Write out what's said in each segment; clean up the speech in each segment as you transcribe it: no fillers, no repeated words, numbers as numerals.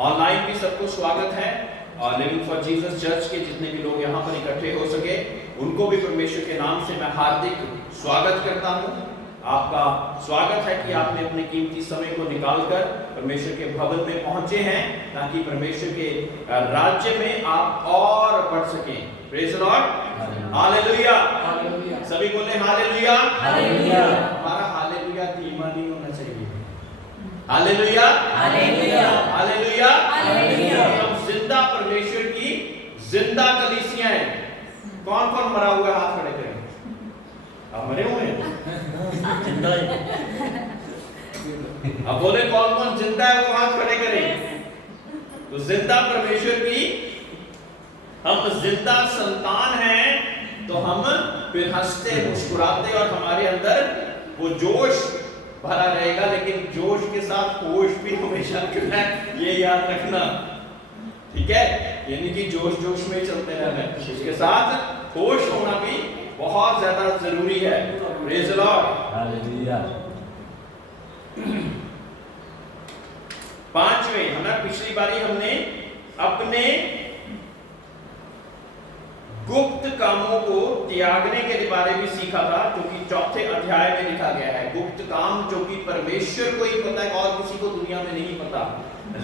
Online भी सबको स्वागत है और लिविंग फॉर जीसस चर्च के जितने भी लोग यहाँ पर इकट्ठे हो सके उनको भी परमेश्वर के नाम से मैं हार्दिक स्वागत करता हूँ। आपका स्वागत है कि आपने अपने कीमती समय को निकालकर परमेश्वर के भवन में पहुंचे हैं ताकि परमेश्वर के राज्य में आप और बढ़ सकें। Praise the Lord, hallelujah. सभी बोले हालेलुया। हमारा हालेलुया धीमा नहीं होना चाहिए। Hallelujah, hallelujah, hallelujah. हम जिंदा परमेश्वर की जिंदा कलीसियां हैं। कौन कौन मरा हुआ है हाथ खड़े करें। आप मरे हुए हैं? जिंदा है। अब बोले कौन कौन जिंदा है वो हाथ खड़े करें। तो जिंदा परमेश्वर की हम जिंदा संतान हैं तो हम फिर हंसते मुस्कुराते और हमारे अंदर वो जोश भरा रहेगा, लेकिन जोश के साथ होश भी हमेशा रखना है, ये याद रखना, ठीक है। यानी कि जोश जोश में चलते रहना है, इसके साथ होश होना भी बहुत ज्यादा जरूरी है। Praise the Lord, hallelujah. पांचवें, हमारा पिछली बारी हमने अपने गुप्त कामों को त्यागने के बारे में सीखा था, जो कि चौथे अध्याय में लिखा गया है। गुप्त काम जो कि परमेश्वर को ही पता है और किसी को दुनिया में नहीं पता,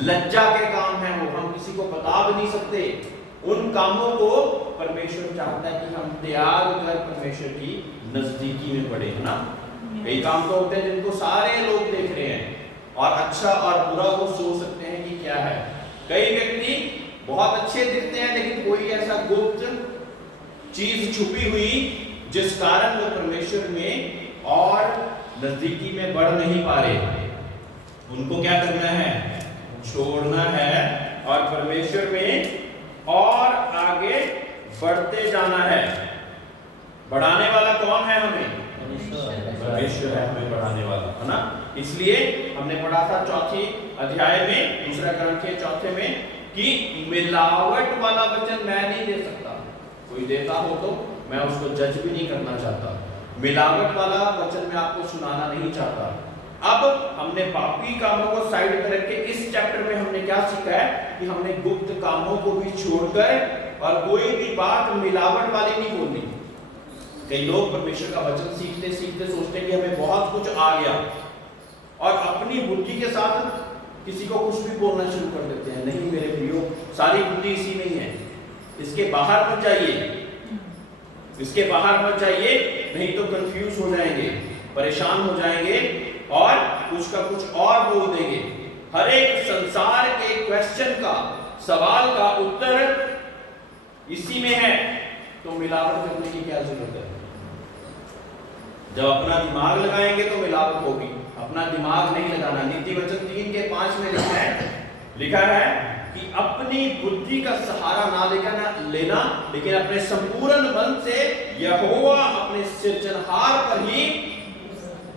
लज्जा के काम है वो, हम किसी को बता भी नहीं सकते। उन कामों को परमेश्वर चाहता है कि हम त्याग कर परमेश्वर की नजदीकी में बढ़े, है ना। कई काम तो होते हैं जिनको सारे लोग देख रहे हैं और अच्छा और बुरा वो सोच सकते हैं कि क्या है। कई व्यक्ति बहुत अच्छे दिखते हैं लेकिन कोई ऐसा गुप्त चीज छुपी हुई जिस कारण वो परमेश्वर में और नजदीकी में बढ़ नहीं पा रहे, उनको क्या करना है, छोड़ना है और परमेश्वर में और आगे बढ़ते जाना है। बढ़ाने वाला कौन है हमें? परमेश्वर है हमें बढ़ाने वाला, है ना। इसलिए हमने पढ़ा था चौथी अध्याय में, दूसरा ग्रंथ चौथे में, कि मिलावट वाला वचन मैं नहीं दे सकता। कोई देता हो तो मैं उसको जज भी नहीं करना चाहता। मिलावट वाला वचन मैं आपको सुनाना नहीं चाहता। अब हमने पापी कामों को साइड में रख के इस चैप्टर में हमने क्या सीखा है कि हमने गुप्त कामों को भी छोड़कर और कोई भी बात मिलावट वाली नहीं बोलनी। कई लोग परमेश्वर का वचन सीखते सीखते सोचते कि हमें बहुत कुछ आ गया और अपनी बुद्धि के साथ किसी को कुछ भी बोलना शुरू कर देते हैं। नहीं मेरे प्रियो, सारी बुद्धि इसी में ही है, इसके बाहर मत जाइए, इसके बाहर मत जाइए, नहीं तो कंफ्यूज हो जाएंगे, परेशान हो जाएंगे और कुछ का कुछ और बोल देंगे। हर एक संसार के क्वेश्चन का, सवाल का उत्तर इसी में है, तो मिलावट करने की क्या जरूरत है। जब अपना दिमाग लगाएंगे तो मिलावट होगी, अपना दिमाग नहीं लगाना। नीति वचन 3:5 में लिखा है कि अपनी बुद्धि का सहारा ना लेना, लेकिन अपने संपूर्ण मन से यहोवा अपने सृजनहार पर ही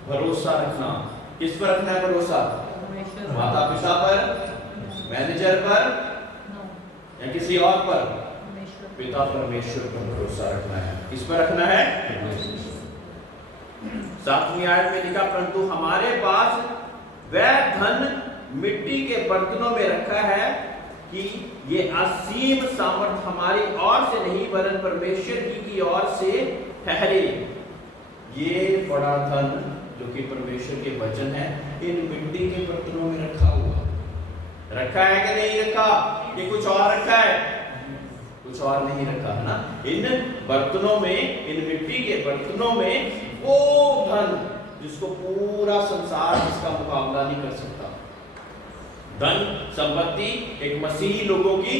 भरोसा रखना। किस पर रखना है भरोसा? माता पिता पर, मैनेजर पर या किसी और पर? पिता परमेश्वर पर भरोसा रखना है। किस पर रखना है? 7वीं आयत में लिखा, परंतु हमारे पास वह धन मिट्टी के बर्तनों में रखा है कि ये असीम सामर्थ हमारी ओर से नहीं वरन परमेश्वर की ओर से ठहरे। ये बड़ा धन जो कि परमेश्वर के वचन है, इन मिट्टी के बर्तनों में रखा है कि नहीं रखा? ये कुछ और रखा है, कुछ और नहीं रखा, है ना। इन बर्तनों में, इन मिट्टी के बर्तनों में वो धन जिसको पूरा संसार इसका मुकाबला नहीं कर सकता। धन संपत्ति, एक मसीही लोगों की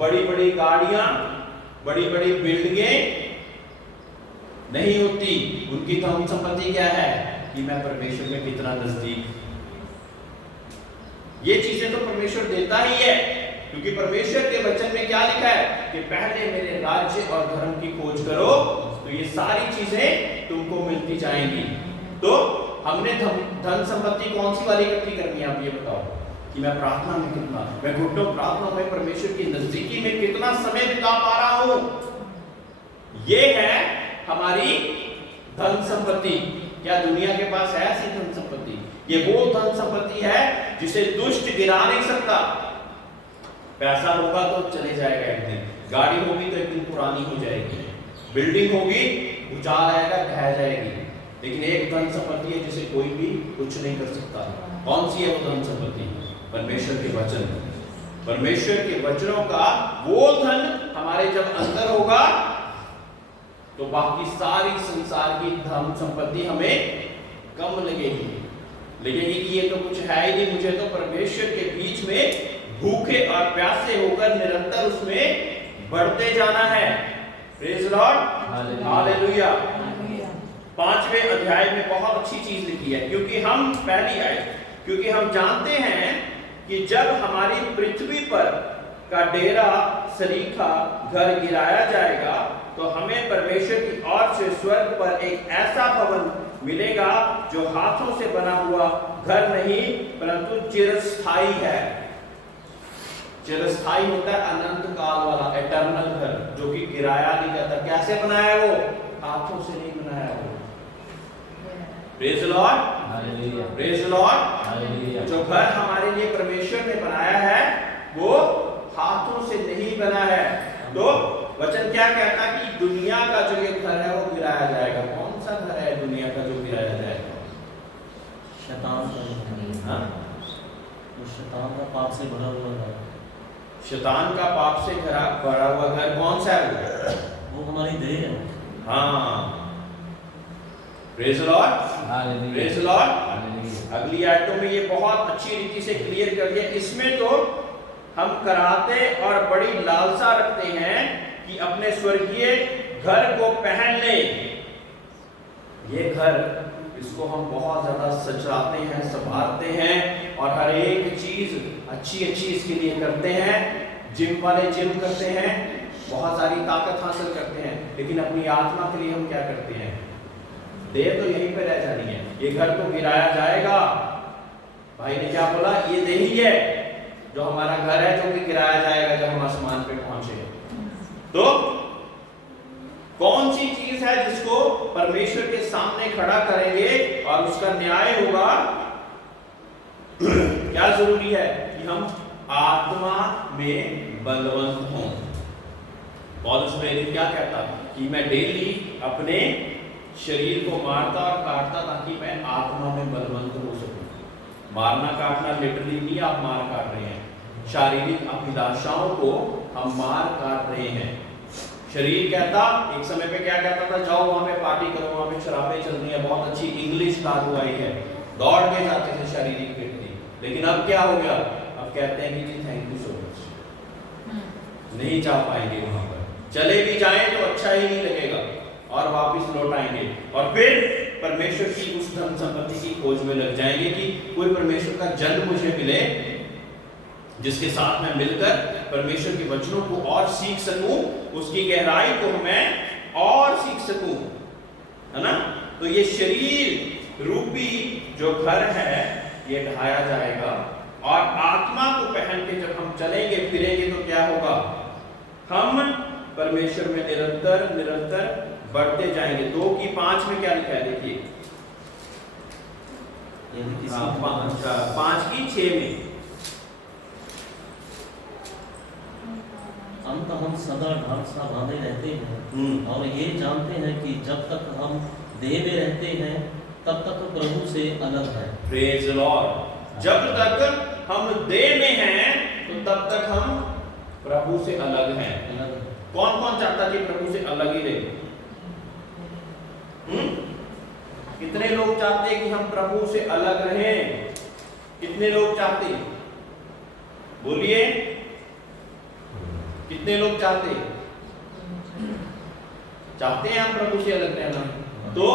बड़ी बड़ी गाड़ियां, बड़ी बड़ी बिल्डिंगें नहीं होती। उनकी धन संपत्ति क्या है कि मैं परमेश्वर में कितना नजदीक। ये चीजें तो परमेश्वर देता ही है, क्योंकि परमेश्वर के वचन में क्या लिखा है कि पहले मेरे राज्य और धर्म की खोज करो तो ये सारी चीजें तुमको मिलती जाएंगी। तो हमने धन संपत्ति कौन सी वाली इकट्ठी करनी है, आप ये बताओ कि मैं प्रार्थना में कितना, मैं घुटनों प्रार्थना में परमेश्वर की नजदीकी में कितना समय बिता पा रहा हूं। ये है हमारी धन संपत्ति। क्या दुनिया के पास है ऐसी धन संपत्ति? ये वो धन संपत्ति है जिसे दुष्ट गिरा नहीं सकता। पैसा होगा तो चले जाएगा एक दिन, गाड़ी होगी तो एक दिन पुरानी हो जाएगी, बिल्डिंग होगी उजाड़ आएगा, ढह जाएगी, लेकिन एक धन संपत्ति है जिसे कोई भी कुछ नहीं कर सकता। कौन सी है वो धन संपत्ति? परमेश्वर के वचन। परमेश्वर के वचनों का वो धन हमारे जब अंदर होगा तो बाकी सारी संसार की धन संपत्ति हमें कम लगेगी कि ये तो कुछ है ही नहीं, मुझे तो परमेश्वर के बीच में भूखे और प्यासे होकर निरंतर उसमें बढ़ते जाना है। Praise Lord, hallelujah. 5वें अध्याय में बहुत अच्छी चीज लिखी है, क्योंकि हम जानते हैं कि जब हमारी पृथ्वी पर का डेरा सरीखा घर गिराया जाएगा तो हमें परमेश्वर की ओर से स्वर्ग पर एक ऐसा भवन मिलेगा जो हाथों से बना हुआ घर नहीं परंतु चिरस्थाई है। चिरस्थाई होता है अनंत काल वाला, एटर्नल घर, जो कि गिराया नहीं जाता। कैसे बनाया है वो? हाथों से नहीं बनाया वो। Praise Lord, hallelujah, praise Lord, hallelujah. जो घर हमारे लिए परमेश्वर ने बनाया है वो हाथों से नहीं बना है। तो वचन क्या कहता है कि दुनिया का जो ये घर है वो गिराया जाएगा। कौन सा घर है दुनिया का जो गिराया जाएगा? शैतान का। वो शैतान का पाप से भरा हुआ घर। शैतान का पाप से भरा हुआ घर कौन सा है? वो हमारी देह है। हाँ, प्रेज़ लॉर्ड, प्रेज़ लॉर्ड। अगली आयतों में ये बहुत अच्छी रीति से क्लियर कर दिया। इसमें तो हम कराहते और बड़ी लालसा रखते हैं कि अपने स्वर्गीय घर को पहन ले। ये घर, इसको हम बहुत ज्यादा सजाते हैं, संभालते हैं और हर एक चीज अच्छी इसके लिए करते हैं। जिम वाले जिम करते हैं, बहुत सारी ताकत हासिल करते हैं, लेकिन अपनी आत्मा के लिए हम क्या करते हैं? देह तो यहीं पे रह जानी है। ये घर तो गिराया जाएगा। भाई ने क्या बोला? ये देह ही है जो हमारा घर है, जो कि गिराया जाएगा जब हम आसमान पे पहुंचे। तो कौन सी चीज है जिसको परमेश्वर के सामने खड़ा करेंगे और उसका न्याय होगा? क्या जरूरी है? कि हम आत्मा में बलवंत हों। पौलुस प्रेरित क्या कहता कि मैं डेली अपने शरीर को मारता और काटता ताकि मैं आत्मा में बलवंत हो सकूं। मारना काटना लिटरली नहीं आप मार काट रहे हैं, शारीरिक अभिलाषाओं को हम मार काट रहे हैं। शरीर कहता, एक समय पे क्या कहता था? जाओ वहां पे पार्टी करो, वहां पे शराबें चल रही है, बहुत अच्छी इंग्लिश लागू आई है, दौड़ के जाते थे शारीरिक व्यक्ति। लेकिन अब क्या हो गया? अब कहते हैं कि जी थैंक यू सो मच, नहीं जा पाएंगे वहां पर, चले भी जाएं तो अच्छा ही नहीं लगेगा और वापस लौट आएंगे और फिर परमेश्वर की उस धन संपत्ति की खोज में लग जाएंगे कि कोई परमेश्वर का जन मुझे मिले जिसके साथ मैं मिलकर परमेश्वर के वचनों को और सीख सकूं, उसकी गहराई को मैं और सीख सकूं, है ना? तो ये शरीर रूपी जो घर है ये ढाया जाएगा और आत्मा को पहन के जब हम चलेंगे फिरेंगे तो क्या होगा? हम परमेश्वर में निरंतर बढ़ते जाएंगे। 2:5 में क्या लिखा है? देखिए, 5:6 में हम सदा ढाल सा बांधे रहते हैं और ये जानते हैं कि जब तक हम देह में रहते हैं तब तक प्रभु से अलग है। Praise Lord. जब तक हम देह में हैं तो तब तक हम प्रभु से अलग हैं। कौन कौन चाहता कि प्रभु से अलग ही रहे? कितने लोग चाहते हैं कि हम प्रभु से अलग रहें? कितने लोग चाहते हैं? बोलिए, कितने लोग चाहते हैं हम प्रभु से अलग रहना? तो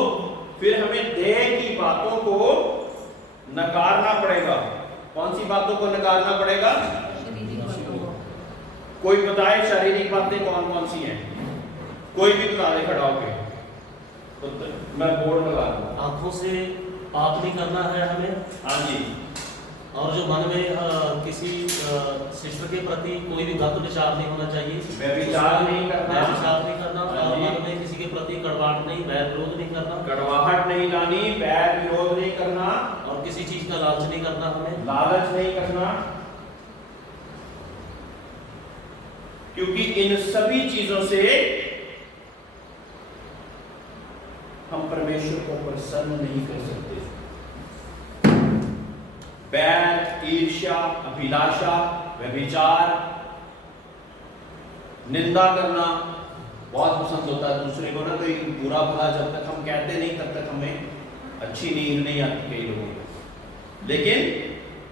फिर हमें देह की बातों को नकारना पड़ेगा। कौन सी बातों को नकारना पड़ेगा? कोई बताए शारीरिक बातें कौन कौन सी हैं? कोई भी बता दे खड़ा होके, तो मैं बोर्ड लगा दूं। आंखों से पाप नहीं करना है हमें। हाँ जी। और जो मन में किसी सिस्टर के प्रति कोई भी गलत विचार नहीं होना चाहिए। व्यभिचार नहीं करना और मन में किसी के प्रति कड़वाहट नहीं, बैर विरोध नहीं करना। कड़वाहट नहीं लानी, बैर विरोध नहीं करना। और किसी चीज का लालच नहीं करना हमें, लालच नहीं करना, क्योंकि इन सभी चीजों से हम परमेश्वर को प्रसन्न नहीं कर सकते। बैर, ईर्ष्या, अभिलाषा, व्यभिचार, निंदा करना बहुत पसंद होता है दूसरे को ना, तो एक बुरा भला जब तक हम कहते नहीं तब तक हमें अच्छी नींद नहीं आती कई लोगों को। लेकिन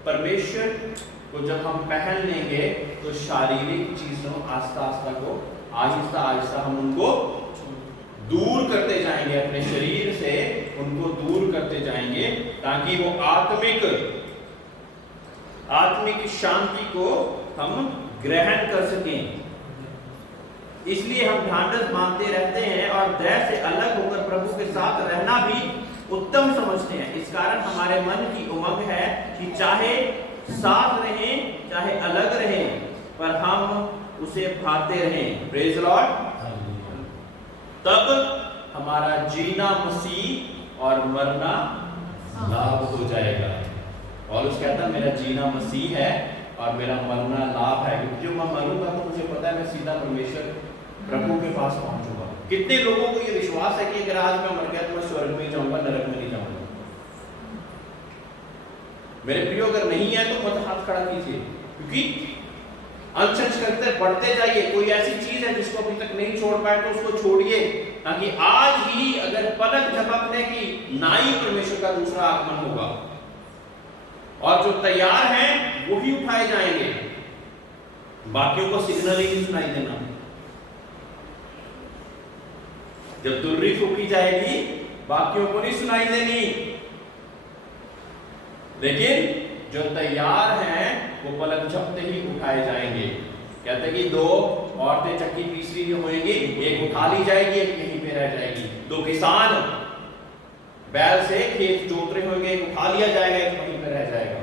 परमेश्वर को जब हम पहन लेंगे तो शारीरिक चीजों आस्ता आहिस्ता हम उनको दूर करते जाएंगे, अपने शरीर से उनको दूर करते जाएंगे, ताकि वो आत्मिक शांति को हम ग्रहण कर सकें। इसलिए हम ढांढस बांधते रहते हैं और दया से अलग होकर प्रभु के साथ रहना भी उत्तम समझते हैं। इस कारण हमारे मन की उमंग है कि चाहे साथ रहें चाहे अलग रहें, पर हम उसे भाते रहें। Praise Lord. तब हमारा जीना मसीह और मरना लाभ हो जाएगा। और उस कहता मेरा जीना मसीह है और मेरा मरना लाभ है, क्योंकि जो मैं मरूंगा तो मुझे पता है मैं सीधा परमेश्वर प्रभु के पास पहुंचूंगा। कितने लोगों को ये विश्वास है कि अगर आज मैं मर गया तो मैं स्वर्ग में जाऊंगा, नरक में नहीं जाऊंगा? मेरे प्रियो, अगर नहीं है तो मत हाथ खड़ा कीजिए, क्योंकि अंश करते बढ़ते जाइए। कोई ऐसी चीज है जिसको अभी तक नहीं छोड़ पाए तो उसको छोड़िए, ताकि आज ही अगर पलक झपकने की नाई परमेश्वर का दूसरा आगमन होगा और जो तैयार हैं वो ही उठाए जाएंगे। बाकियों को सिग्नल ही नहीं सुनाई देना। जब तुर्री फूकी जाएगी बाकियों को नहीं सुनाई देनी, लेकिन जो तैयार हैं वो पलक झपकते ही उठाए जाएंगे। कहते हैं कि दो औरतें चक्की पीस रही होंगी, एक उठा ली जाएगी, एक यहीं पे रह जाएगी। दो किसान बैल से खेत जोत रहे होंगे, एक उठा लिया जाएगा, एक वहीं पे रह जाएगा।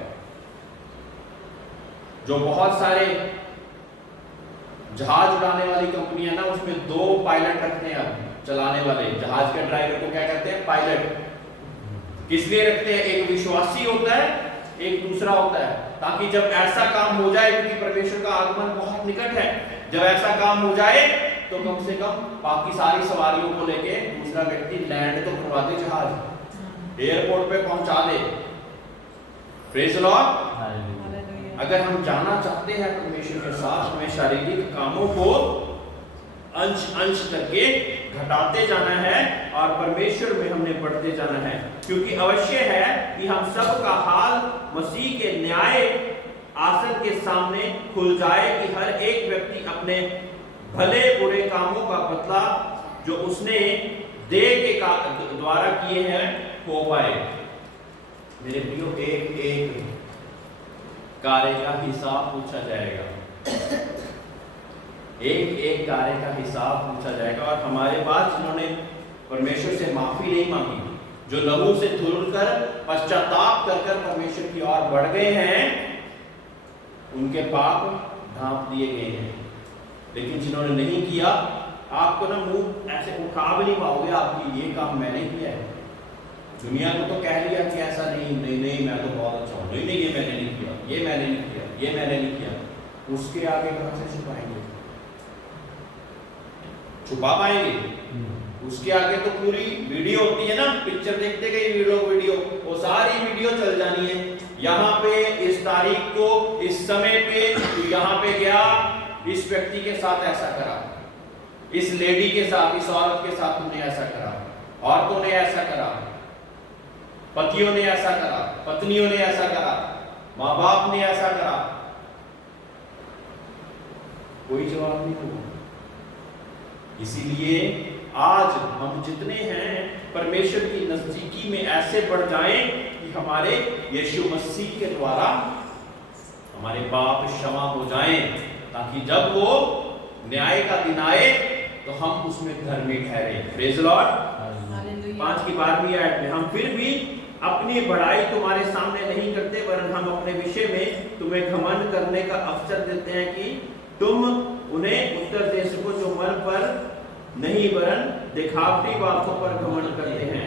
जो बहुत सारे जहाज उड़ाने वाली कंपनियां ना, उसमें दो पायलट रखते हैं अब चलाने वाले। जहाज के ड्राइवर को क्या कहते हैं? पायलट। किस लिए रखते हैं? एक विश्वासी होता है, एक दूसरा होता है, ताकि जब ऐसा काम हो जाए, क्योंकि परमेश्वर का आगमन बहुत निकट है, जब ऐसा काम हो जाए तो कम से कम बाकी सारी सवारियों को लेके दूसरा व्यक्ति लैंड तो करवा दे, जहाज एयरपोर्ट पे पहुंचा दे। Praise Lord. अगर हम जाना चाहते हैं परमेश्वर के साथ, हमें शारीरिक कामों को अंश करके घटाते जाना है और परमेश्वर में हमने बढ़ते जाना है, क्योंकि अवश्य है कि हम सब का हाल मसीह के न्याय आसन के सामने खुल जाए, कि हर एक व्यक्ति अपने भले बुरे कामों का बदला जो उसने देह के द्वारा किए हैं हो पाए। मेरे प्रियो, एक एक कार्य का हिसाब पूछा जाएगा, एक एक कार्य का हिसाब पूछा जाएगा। और हमारे पास जिन्होंने परमेश्वर से माफी नहीं मांगी, जो लहू से धुलकर पश्चाताप कर परमेश्वर की ओर बढ़ गए हैं, उनके पाप ढांप दिए गए हैं। लेकिन जिन्होंने नहीं किया, आपको ना मुंह ऐसे उठा भी नहीं पाओगे आपकी ये काम मैंने किया है। दुनिया को तो कह लिया कि ऐसा नहीं नहीं नहीं मैं तो बहुत अच्छा हूं, नहीं नहीं ये मैंने नहीं किया, ये मैंने नहीं किया, ये मैंने नहीं किया। उसके आगे कहां से छुपाएंगे? छुपा पाएंगे? उसके आगे तो पूरी वीडियो होती है ना, पिक्चर देखते गए वीडियो, वो सारी वीडियो चल जानी है। यहाँ पे इस तारीख को इस समय पे तो यहाँ पे गया, इस व्यक्ति के साथ ऐसा करा, इस लेडी के साथ, इस औरत के साथ तुमने ऐसा करा, औरतों ने ऐसा करा, पतियों ने ऐसा करा, पत्नियों ने ऐसा करा, माँ बाप ने ऐसा करा। कोई जवाब नहीं होगा। इसीलिए आज हम जितने हैं परमेश्वर की नजदीकी में ऐसे बढ़ जाएं कि हमारे यीशु मसीह के द्वारा हमारे पाप क्षमा हो जाएं, ताकि जब वो न्याय का दिन आए तो हम उसमें धर्मी ठहरे। Praise Lord. 5 की 12वीं आयत में, हम फिर भी अपनी बढ़ाई तुम्हारे सामने नहीं करते, वरन हम अपने विषय में तुम्हें घमंड करने का अवसर देते हैं कि तुम उन्हें उत्तर दे सको जो मन पर नहीं वरन दिखावटी बातों पर घमंड करते हैं।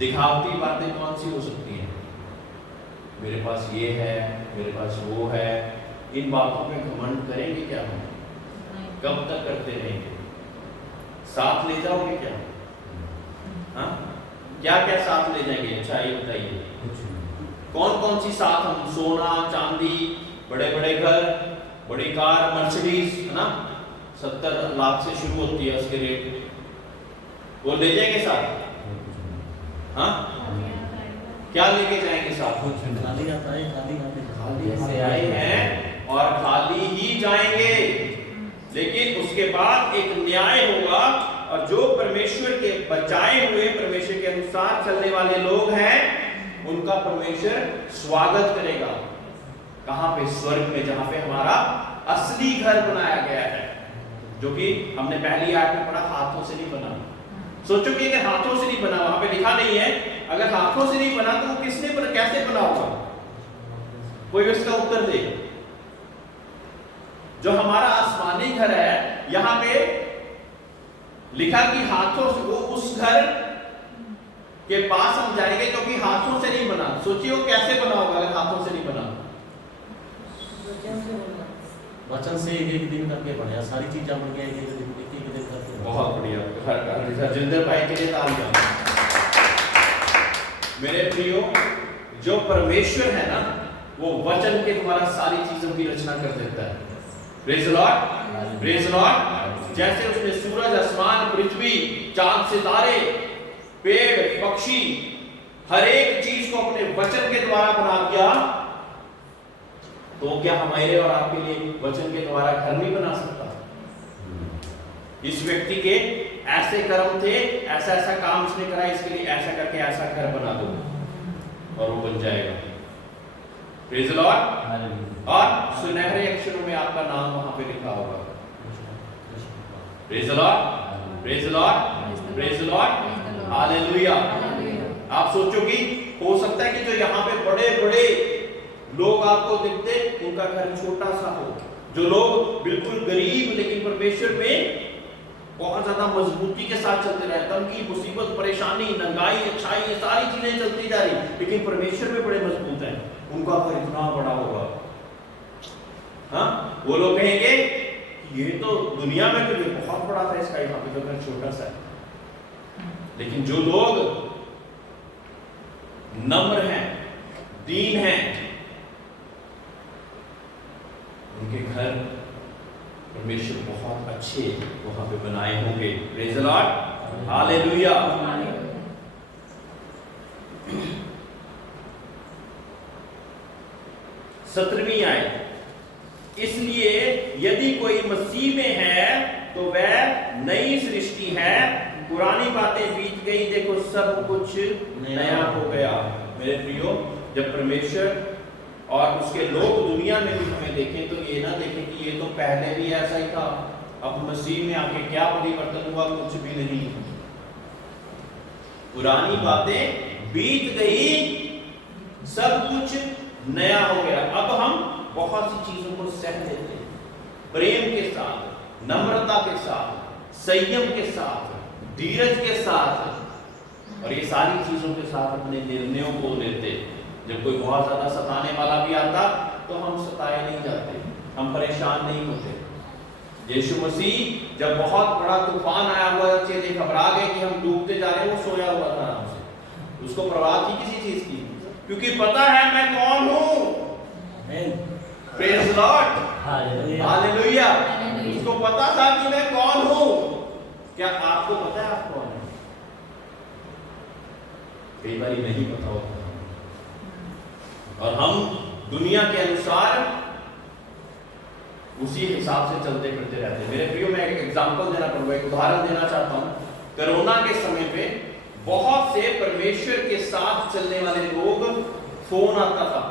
दिखावटी बातें कौन सी हो सकती हैं? मेरे पास ये है, मेरे पास वो है, इन बातों पे घमंड करेंगे क्या हम? कब तक करते रहेंगे? साथ ले जाओगे क्या? हाँ, क्या क्या साथ ले जाएंगे? अच्छा ये बताइए, कौन कौन सी साथ? हम सोना चांदी, बड़े बड़े घर, बड़ी कार, मर्सिडीज, है ना, 70 लाख से शुरू होती है उसके रेट, वो ले जाएंगे साथ? हाँ, क्या लेके जाएंगे साथ? खाली आता है, खाली से आए हैं और खाली ही जाएंगे। लेकिन उसके बाद एक न्याय होगा, और जो परमेश्वर के बचाए हुए, परमेश्वर के अनुसार चलने वाले लोग हैं, उनका परमेश्वर स्वागत करेगा। कहां पे? स्वर्ग में, जहां पे हमारा असली घर बनाया गया है, जो कि हमने पहली आयत में पढ़ा, हाथों से नहीं बना। सोचो कि अगर हाथों से नहीं बना, वहां पे लिखा नहीं है, अगर हाथों से नहीं बना तो वो किसने बना, कैसे बना होगा? कोई इसका उत्तर दे। जो हमारा आसमानी घर है, यहां पे लिखा कि हाथों से, वो उस घर के पास हम जाएंगे जो कि हाथों से नहीं बना। सोचिए वो कैसे बना होगा अगर हाथों से नहीं बना? वचन से एक दिन करके बढ़िया सारी चीजें बन गई, एक दिन करके। बहुत बढ़िया, राजेंद्र भाई के लिए तालियां। मेरे प्रियो, जो परमेश्वर है ना, वो वचन के द्वारा सारी चीजों की रचना कर देता है। Praise the Lord, praise the Lord. जैसे उसने सूरज, आसमान, पृथ्वी, चांद, सितारे, पेड़, पक्षी, हर एक चीज को अपने वचन के द्वारा बना दिया, तो क्या हमारे और आपके लिए वचन के द्वारा घर नहीं बना सकता? इस व्यक्ति के ऐसे कर्म थे, ऐसा ऐसा काम इसने करा, इसके लिए ऐसा करके ऐसा घर बना दो, और वो बन जाएगा। Praise the Lord. और सुनहरे अक्षरों में आपका नाम वहां पे लिखा होगा। Praise the Lord, praise the Lord, praise the Lord, hallelujah. आप सोचोगे, हो सकता है कि जो यहाँ पे बड़े बड़े लोग आपको दिखते, उनका घर छोटा सा हो। जो लोग बिल्कुल गरीब लेकिन परमेश्वर में बहुत ज्यादा मजबूती के साथ चलते रहे, तंगी, मुसीबत, परेशानी, नंगाई, अच्छाई, ये सारी चीजें चलती जा रही, लेकिन परमेश्वर में बड़े मजबूत हैं, उनका घर इतना बड़ा होगा। हाँ, वो लोग कहेंगे ये तो दुनिया में तो ये बहुत बड़ा था, इसका यहाँ पे तो घर छोटा सा है। लेकिन जो लोग नम्र हैं, दीन हैं, उनके घर परमेश्वर बहुत अच्छे वहां पे बनाए होंगे। Praise the Lord, hallelujah. सत्रहवीं आयत, इसलिए यदि कोई मसीह में है तो वह नई सृष्टि है, पुरानी बातें बीत गई, देखो सब कुछ नया हो गया। मेरे प्रियो, जब परमेश्वर और उसके लोग दुनिया में भी हमें देखें तो ये ना देखें कि ये तो पहले भी ऐसा ही था, अब मसीह में आके क्या परिवर्तन हुआ? कुछ भी नहीं। पुरानी बातें बीत गई, सब कुछ नया हो गया। अब हम बहुत सी चीजों को सह लेते हैं, प्रेम के साथ, नम्रता के साथ, संयम के साथ, धीरज के साथ, और ये सारी चीजों के साथ अपने निर्णयों को लेते। जब कोई बहुत ज्यादा सताने वाला भी आता तो हम सताए नहीं जाते, हम परेशान नहीं होते। यीशु मसीह जब बहुत बड़ा तूफान आया हुआ, चेले घबरा गए कि हम डूबते जा रहे हैं, वो सोया हुआ था आराम से, उसको परवाह थी किसी चीज की, क्योंकि पता है मैं कौन हूं। Praise the Lord, hallelujah. उसको पता था कि मैं कौन हूं। क्या आपको पता है आप कौन है? कई बार नहीं पता होता, और हम दुनिया के अनुसार उसी हिसाब से चलते फिरते रहते हैं। मेरे प्रियो, मैं एक एग्जांपल देना पड़ूंगा, एक उदाहरण देना चाहता हूं। कोरोना के समय पे बहुत से परमेश्वर के साथ चलने वाले लोग, फोन आता था,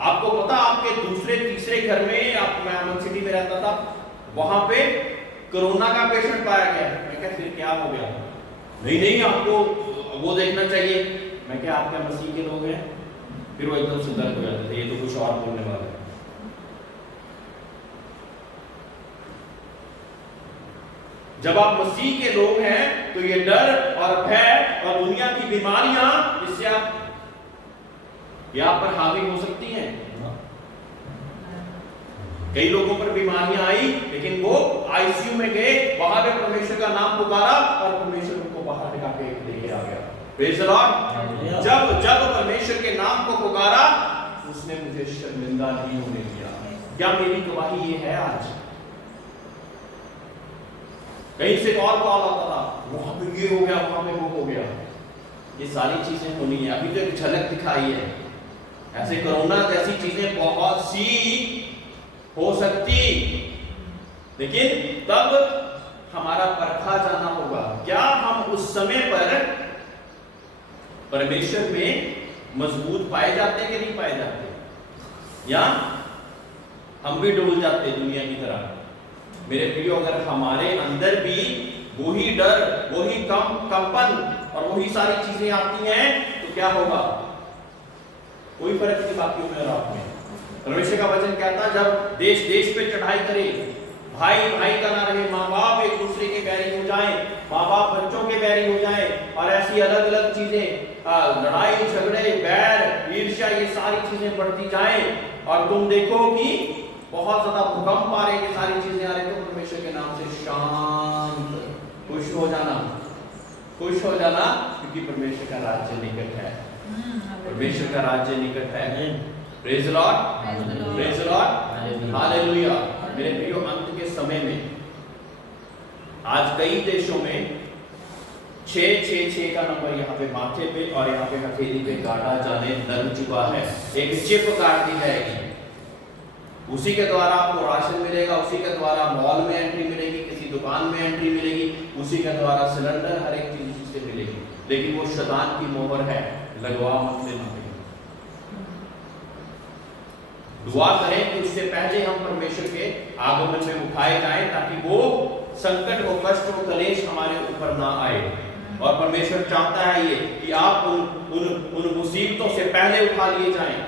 आपको पता, आपके दूसरे तीसरे घर में, मैं अमन सिटी में रहता था, वहां पे कोरोना का पेशेंट पाया गया। मैं क्या, फिर क्या हो गया? नहीं, आपको वो देखना चाहिए। मैं क्या, आपके मसीह के लोग हैं? फिर वो एकदम से दर्द हो जाते थे, ये तो कुछ और बोलने वाला है। जब आप मसीह के लोग हैं तो ये डर और भय और दुनिया की बीमारियां इससे आप पर हावी हो सकती हैं। कई लोगों पर बीमारियां आई लेकिन वो आईसीयू में गए, वहां पे परमेश्वर का नाम पुकारा और परमेश्वर उनको बाहर निकाल के लेके आ गया। Praise the Lord. जब परमेश्वर के नाम को पुकारा उसने मुझे शर्मिंदा नहीं होने दिया। क्या मेरी गवाही ये है? आज कहीं से और कॉल आता था, वहां पे ये हो गया, वहां पे वो हो गया। ये सारी चीजें होनी है। अभी तो एक झलक दिखाई है, ऐसे कोरोना जैसी चीजें बहुत सी हो सकती, लेकिन तब हमारा परखा जाना होगा। क्या हम उस समय पर परमेश्वर में मजबूत पाए जाते कि नहीं पाए जाते, या हम भी डूब जाते दुनिया की तरह? मेरे प्रियो, अगर हमारे अंदर भी वही डर, वही कंपन और वही सारी चीजें आती हैं तो क्या होगा? कोई फर्क नहीं बाकी में और आप में। परमेश्वर का वचन कहता है जब देश देश पे चढ़ाई करे, भाई भाई का ना रहे, माँ बाप एक दूसरे के बैरी हो जाए, माँ बाप बच्चों के बैरी हो जाए, और ऐसी अलग अलग चीजें, लड़ाई झगड़े बैर ईर्ष्या, ये सारी चीजें बढ़ती जाए, और तुम देखो कि बहुत ज्यादा भूकंप आ रहे, ये सारी चीजें आ रही, तो परमेश्वर के नाम से शांत खुश हो जाना, खुश हो जाना, क्योंकि परमेश्वर का राज्य निकट है। परमेश्वर का राज्य निकट है। Praise the Lord, praise the Lord, hallelujah. मेरे प्रियो, अंत के समय में आज कई देशों में 666 का नंबर यहाँ पे माथे पे और यहाँ पे हथेली पे काटा जाने लग चुका है। एक चिप काट दी जाएगी, उसी के द्वारा आपको राशन मिलेगा, उसी के द्वारा मॉल में एंट्री मिलेगी, किसी दुकान में एंट्री मिलेगी, उसी के द्वारा सिलेंडर, हर एक चीज उसी से मिलेगी। लेकिन वो शैतान की मोहर है, लगवा मत लेना। दुआ करें कि उससे पहले हम परमेश्वर के आगमन में उठाए जाएं, ताकि वो संकट हो, कष्ट हो, कलेश हमारे ऊपर ना आए। और परमेश्वर चाहता है ये कि आप उन मुसीबतों से पहले उठा लिए जाएं।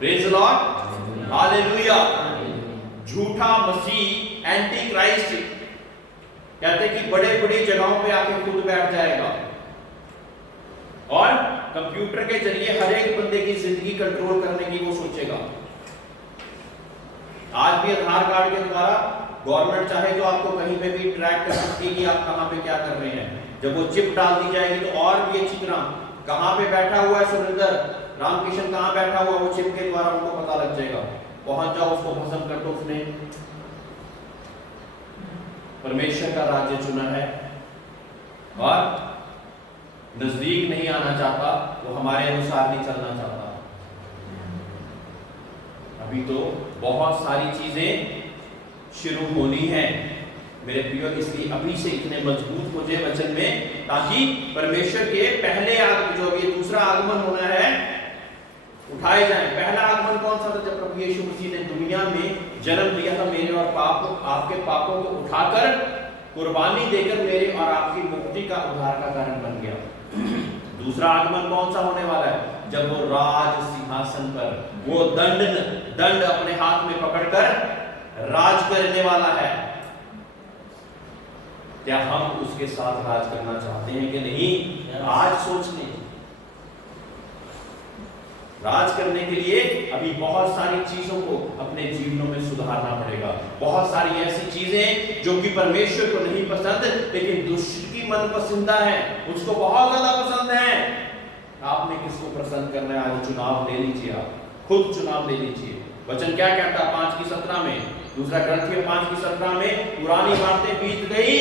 Praise the Lord, hallelujah. झूठा मसीह, एंटी क्राइस्ट, कहते कि बड़े बड़ी जगहों पे आके खुद बैठ जाएगा और कंप्यूटर के जरिए हर एक बंदे की जिंदगी कंट्रोल करने की वो सोचेगा। आज भी आधार कार्ड के द्वारा गवर्नमेंट चाहे तो आपको कहीं पे भी ट्रैक कर सकती है कि आप कहां पे क्या कर रहे हैं। जब वो चिप डाल दी जाएगी तो और भी अच्छी तरह कहां पे बैठा हुआ है सुरेंद्र रामकिशन, कहां बैठा हुआ, वो चिप के द्वारा उनको पता लग जाएगा। पहुंच जाओ, उसको भस्म कर दो। उसने परमेश्वर का राज्य चुना है और नजदीक नहीं आना चाहता, वो हमारे अनुसार नहीं चलना चाहता। अभी तो बहुत सारी चीजें शुरू होनी है मेरे प्रियो, इसलिए अभी से इतने मजबूत हो जाए वचन में, ताकि परमेश्वर के पहले आगमन, जो ये दूसरा आगमन होना है, उठाए जाएं। पहला आगमन कौन सा था? जब प्रभु यीशु मसीह ने दुनिया में जन्म लिया था, मेरे और आपके पापों को उठाकर कुर्बानी देकर मेरे और आपकी मुक्ति का उद्धार का कारण बन गया। दूसरा आगमन कौन सा होने वाला है? जब वो राज सिंहासन पर वो दंड अपने हाथ में पकड़कर राज करने वाला है। क्या हम उसके साथ राज करना चाहते हैं कि नहीं? आज सोच लें। राज करने के लिए अभी बहुत सारी चीजों को अपने जीवनों में सुधारना पड़ेगा। बहुत सारी ऐसी चीजें जो कि परमेश्वर को नहीं पसंद, लेकिन दुष्ट की मन पसंदा है, उसको बहुत ज्यादा पसंद है। आपने किसको पसंद करना है? आज चुनाव ले लीजिए, आप खुद चुनाव ले लीजिए। वचन क्या कहता है 5:17 में, दूसरा ग्रंथी 5:17 में, पुरानी बातें बीत गई,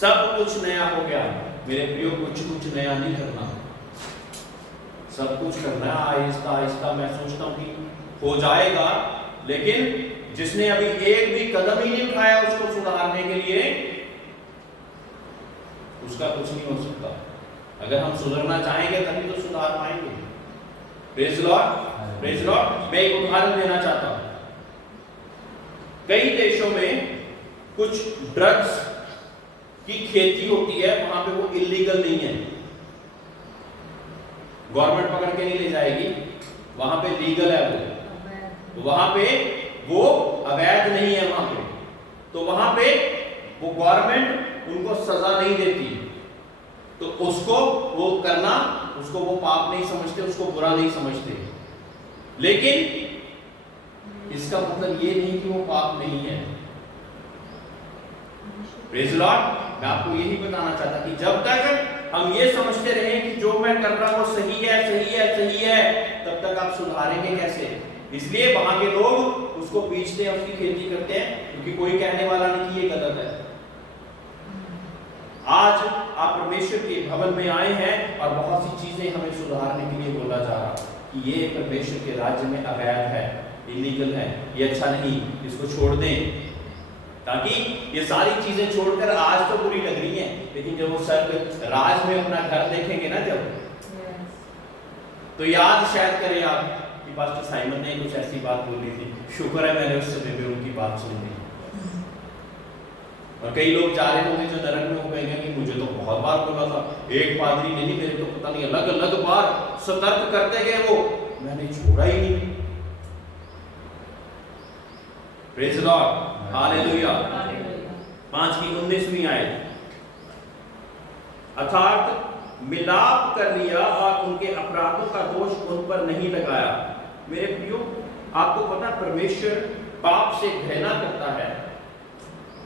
सब कुछ नया हो गया। मेरे प्रियो, कुछ नया नहीं करना, सब कुछ करना आहिस्ता आहिस्ता। मैं सोचता हूं कि हो जाएगा, लेकिन जिसने अभी एक भी कदम ही नहीं उठाया उसको सुधारने के लिए, उसका कुछ नहीं हो सकता। अगर हम सुधरना चाहेंगे तभी तो सुधार पाएंगे। Praise the Lord, praise the Lord. मैं एक उदाहरण देना चाहता हूं। कई देशों में कुछ ड्रग्स की खेती होती है, वहां पे वो इलीगल नहीं है, गवर्नमेंट पकड़ के नहीं ले जाएगी, वहां पे लीगल है वो, तो वहां पे वो अवैध नहीं है वहां पे। तो वहां पे वो गवर्नमेंट उनको सजा नहीं देती, तो उसको वो करना, उसको वो पाप नहीं समझते, उसको बुरा नहीं समझते। लेकिन इसका मतलब ये नहीं कि वो पाप नहीं है। Praise Lord. मैं आपको यही बताना चाहता कि जब तक हम ये समझते रहे कि जो मैं कर रहा हूं वो सही है, सही है, सही है, तब तक आप सुधारेंगे कैसे? इसलिए वहां के लोग उसको पीछते हैं, उसकी खेती करते हैं, क्योंकि कोई कहने वाला नहीं कि ये गलत है। आज आप परमेश्वर के भवन में आए हैं और बहुत सी चीजें हमें सुधारने के लिए बोला जा रहा कि ये परमेश्वर के राज्य में अवैध है, इलीगल है, ये अच्छा नहीं, इसको छोड़ दें। ताकि ये सारी चीजें छोड़कर, आज तो बुरी लग रही हैं, लेकिन जब वो स्वर्ग राज में अपना घर देखेंगे ना जब, तो याद शायद करें आप कि पास्टर साइमन ने कुछ ऐसी बात बोली थी, शुक्र है मैंने उस समय में उनकी बात सुन ली। और कई लोग जा रहे होंगे जो नरक में, वो कहेंगे कि मुझे तो बहुत बार बोला था, एक पादरी ने नहीं, मेरे तो पता नहीं अलग अलग बार सतर्क करते गए, वो मैंने छोड़ा ही नहीं। Praise Lord, hallelujah. 5:19 आयत, अर्थात मिलाप कर लिया और उनके अपराधों का दोष उन पर नहीं लगाया। मेरे प्रियो, आपको पता परमेश्वर पाप से घृणा करता है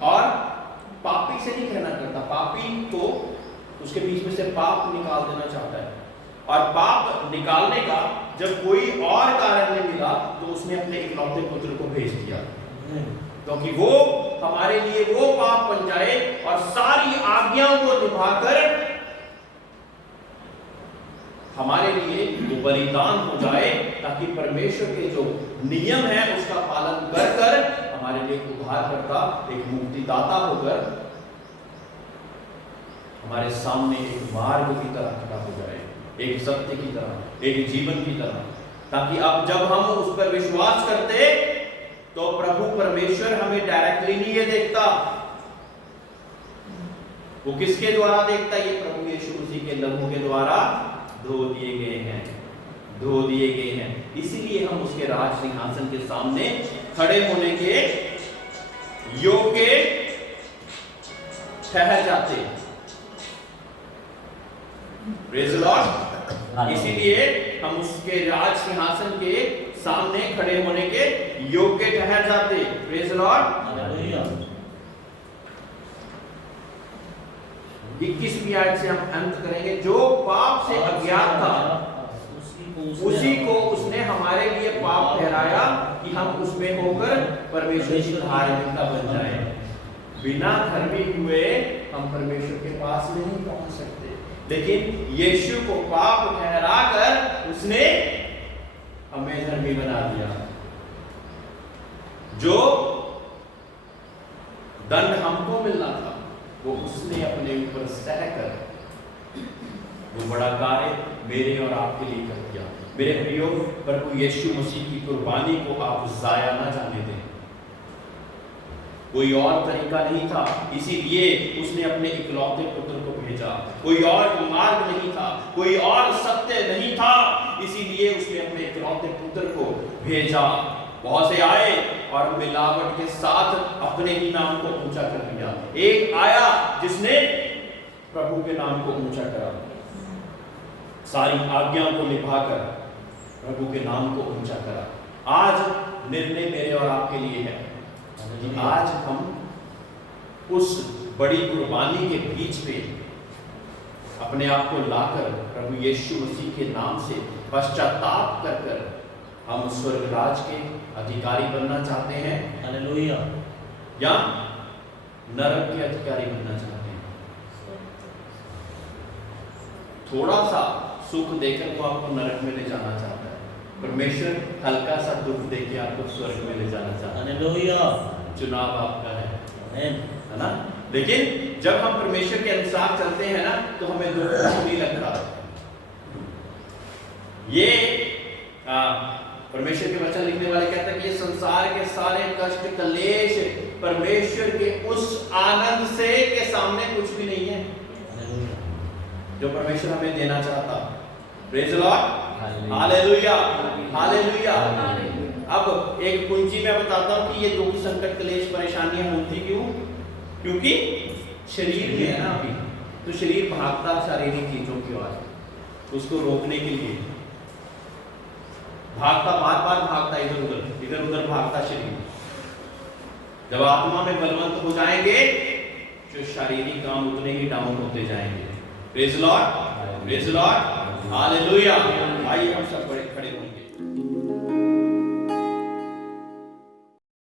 और पापी से नहीं घृणा करता, पापी को उसके बीच में से पाप निकाल देना चाहता है। और पाप निकालने का जब कोई और कारण नहीं मिला तो उसने अपने इकलौते पुत्र को भेज दिया, क्योंकि वो हमारे लिए वो पाप बन जाए और सारी आज्ञाओं को निभाकर हमारे लिए वो बलिदान हो जाए, ताकि परमेश्वर के जो नियम है उसका पालन कर कर हमारे लिए उद्धारकर्ता, एक मुक्तिदाता होकर हमारे सामने एक मार्ग की तरह खड़ा हो जाए, एक सत्य की तरह, एक जीवन की तरह। ताकि अब जब हम उस पर विश्वास करते तो प्रभु परमेश्वर हमें डायरेक्टली नहीं ये देखता, वो किसके द्वारा देखता? ये प्रभु यीशु मसीह के लहू के द्वारा धो दिए गए हैं, धो दिए गए हैं। इसीलिए हम उसके राज सिंहासन के सामने खड़े होने के योग्य ठहर जाते। Praise Lord. इसीलिए हम उसके राज सिंहासन के सामने खड़े होने के योग्य ठहर जाते। Praise Lord. 21वीं आयत से हम अंत करेंगे। जो पाप से अज्ञात था उसी को उसने हमारे लिए पाप ठहराया कि हम उसमें होकर परमेश्वर की धार्मिकता बन जाए। बिना धर्मी हुए हम परमेश्वर के पास नहीं पहुंच सकते, लेकिन यीशु को पाप ठहराकर उसने हमें धर्मी बना दिया। जो दंड हमको मिलना था वो उसने अपने ऊपर सहकर वो बड़ा कार्य मेरे और आपके लिए कर दिया। मेरे प्रियो, प्रभु यीशु मसीह की कुर्बानी को आप जाया ना जाने दें। कोई और तरीका नहीं था, इसीलिए उसने अपने इकलौते पुत्र को भेजा। कोई और मार्ग नहीं था, कोई और सत्य नहीं था, इसीलिए उसने अपने इकलौते पुत्र को भेजा। बहुत से आए और मिलावट के साथ अपने ही नाम को ऊंचा कर दिया। एक आया जिसने प्रभु के नाम को ऊंचा करा, सारी आज्ञाओं को निभाकर प्रभु के नाम को ऊंचा करा। आज निर्णय मेरे और आपके लिए है कि आज हम उस बड़ी कुर्बानी के बीच में अपने आप को लाकर प्रभु यीशु मसीह के नाम से पश्चाताप कर कर हम स्वर्ग राज के अधिकारी बनना चाहते हैं, हालेलुया, या नरक के अधिकारी बनना चाहते हैं। थोड़ा सा सुख देकर वो आपको नरक में ले जाना चाहता है, परमेश्वर हल्का सा दुख देके आपको स्वर्ग में ले जाना चाहता है। हालेलुया। चुनाव आपका है ना? लेकिन जब हम परमेश्वर के अनुसार चलते हैं ना तो हमें दुख नहीं लगता। ये परमेश्वर के वचन लिखने वाले कहते हैं कि ये संसार के सारे कष्ट कलेश परमेश्वर के उस आनंद से के सामने कुछ भी नहीं है जो परमेश्वर हमें देना चाहता। Praise the Lord, hallelujah, hallelujah. अब एक कुंजी मैं बताता हूं कि ये दुख संकट क्लेश परेशानियां होती क्यों? क्योंकि शरीर में है ना अभी, तो शरीर भागता शारीरिक चीजों की ओर, उसको रोकने के लिए भागता, बार बार भागता, इधर उधर भागता शरीर। जब आत्मा में बलवंत हो जाएंगे तो शारीरिक काम उतने ही डाउन होते जाएंगे। Praise Lord, praise Lord, hallelujah. आइए हम सब बड़े खड़े होंगे।